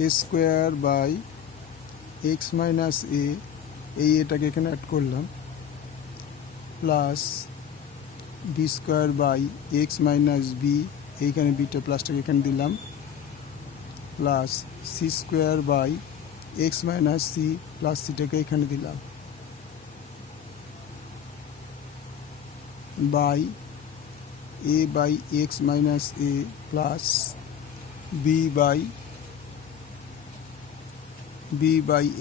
A square by x minus a, এই এটাকে এখানে অ্যাড করলাম, plus b square by x minus b, এইখানে বিটা প্লাসটাকে এখানে দিলাম, plus c square by x minus c plus সিটাকে এখানে দিলাম, by a by x minus a plus b by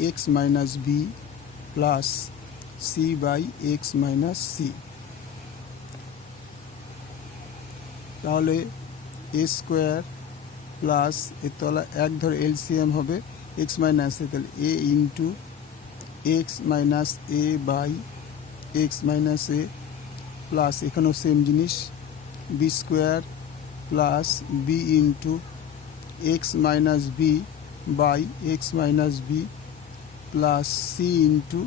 x minus b plus c by x minus c. তাহলে a square plus এর তলা এক ধরে এলসিএম হবে এক্স মাইনাস এ, তাহলে a into x minus a by x minus a plus এখানেও same জিনিস b square plus b into x minus b by x minus b plus c into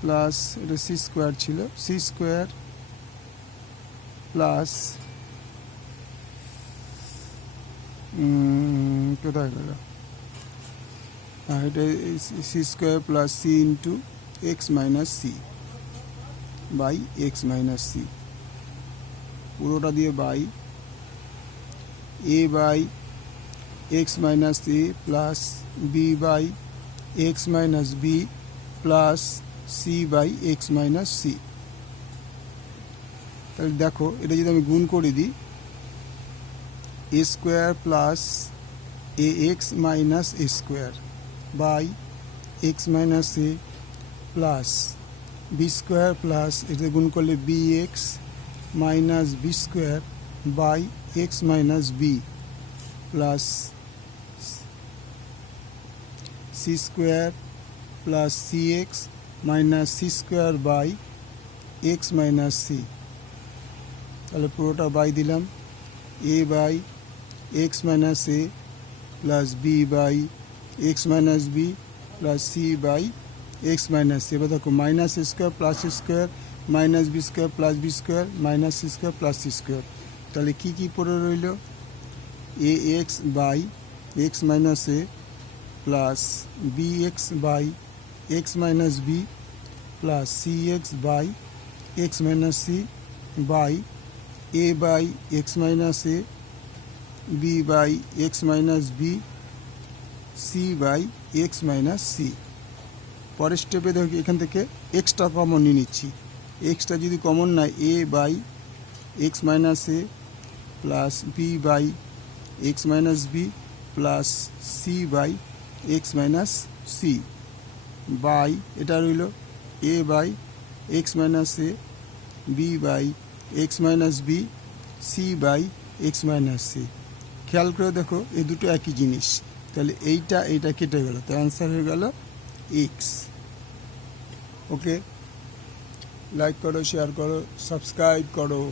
plus এটা c square ছিল, c square plus কোথায় গেল, এটা c square plus c into x minus c by x minus c, পুরোটা দিয়ে by a by x minus a plus b by x minus b plus c by x minus c. তাহলে দেখো এটা যদি আমি গুণ করে দিই, a square plus a x minus a square by x minus a plus b square plus এটা গুণ করলে b x minus b square by x minus b plus c square plus c x minus c square by x minus c. তাহলে পুরোটা by দিলাম, a by x minus a plus b by x minus b plus c by x minus c. এবার দেখো minus square plus square minus b square plus b square minus c square plus c square. তাহলে কী কী পড়ে রইল, a x by x minus a plus b x by x minus b plus c x by x minus c by a by x minus a b by x minus b c by x minus c. পরের স্টেপে দেখি এখান থেকে extra common নিয়ে নিচ্ছি, extra যদি common না a by x minus a plus b by x minus b plus c by x minus c by এটা রইল a by x minus a b by x minus b c by x minus c. খেয়াল করে দেখো এই দুটো একই জিনিস, তাহলে এইটা কেটে গেল, তো অ্যান্সার হয়ে গেল এক্স। ওকে, লাইক করো, শেয়ার করো, সাবস্ক্রাইব করো।